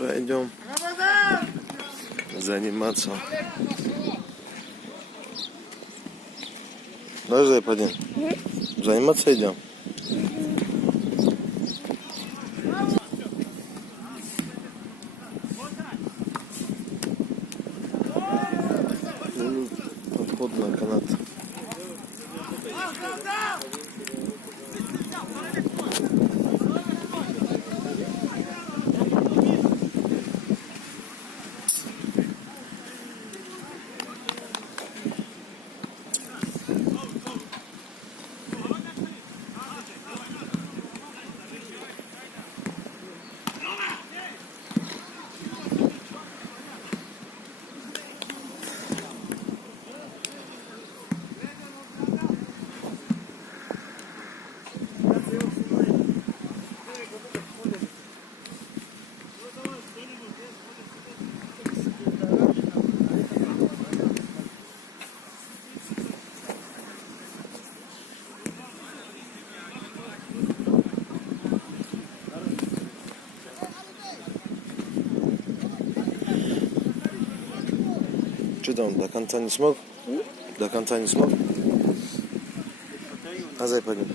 Утро идем заниматься. Даже пойдем. Заниматься идем. Подход на канат. Что там, до конца не смог? До конца не смог? Азай, пойдем.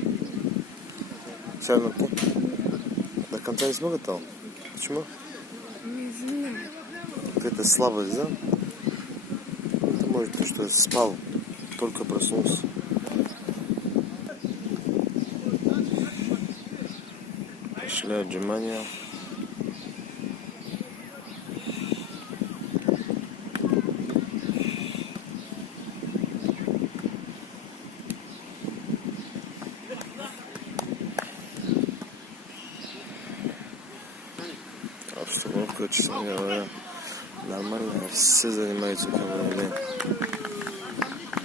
Все равно ты? До конца не смог это? Почему? Не знаю. Какая-то слабость, да? Это может, ты что, спал, только проснулся. Пошли отжимания. Обстановка, честно говоря, нормальная. Все занимаются КВН.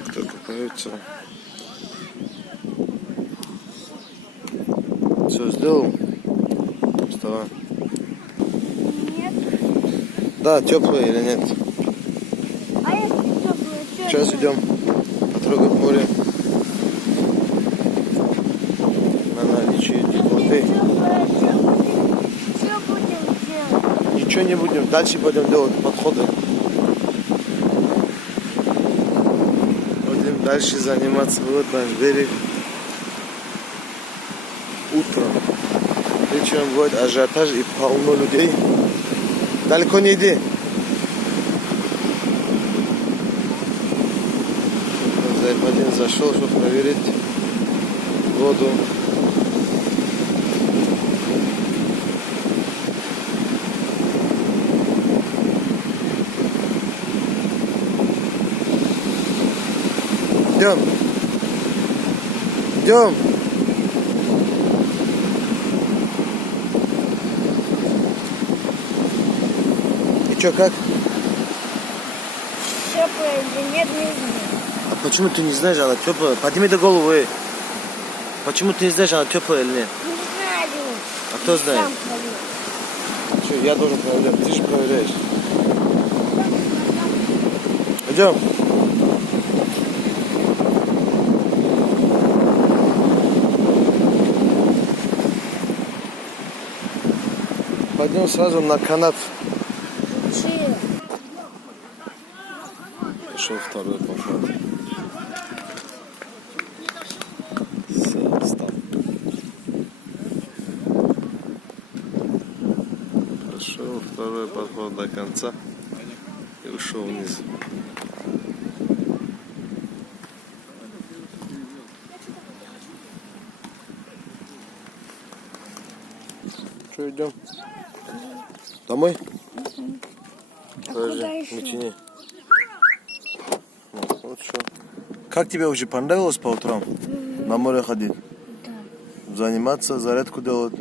Кто купается. Все сделал? Вставай. Нет. Да, теплый или нет? А если теплое? Сейчас идем потрогать море. На наличие теплоты. Что будем делать? Ничего не будем. Дальше будем делать подходы. Будем дальше заниматься. Вот наш берег. Утром. Вечером будет ажиотаж и полно людей. Далеко не иди. Один зашел, чтобы проверить воду. Идем. Идем. И что, как? Теплое или нет, не знаю. А почему ты не знаешь, она теплая? Подними до головы. Почему ты не знаешь, она теплая или нет? Не знаю. А кто знает? Сам проверь. Что, я должен проверять? Ты же проверяешь. Идем. Пойдем сразу на канат. Чего? Пошел второй поход. Все, встал. Пошел второй подход до конца и ушел вниз. Что, идем? Домой? Подожди, не тяни. Вот что. Как тебе уже понравилось по утрам? На море ходить? Да. Заниматься, зарядку делать?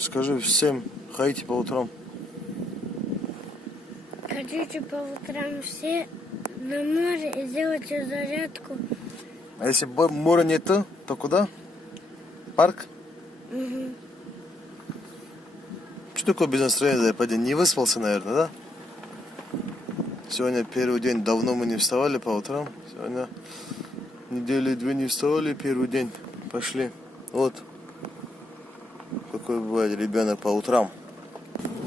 Скажи всем, ходите по утрам. Ходите по утрам все на море и делайте зарядку. А если моря нету, то куда? Парк? Угу. Что такое без настроения, Западин? Не выспался, наверное, да? Сегодня первый день, давно мы не вставали по утрам. Сегодня недели две не вставали, первый день. Пошли. Вот. какой бывает ребенок по утрам.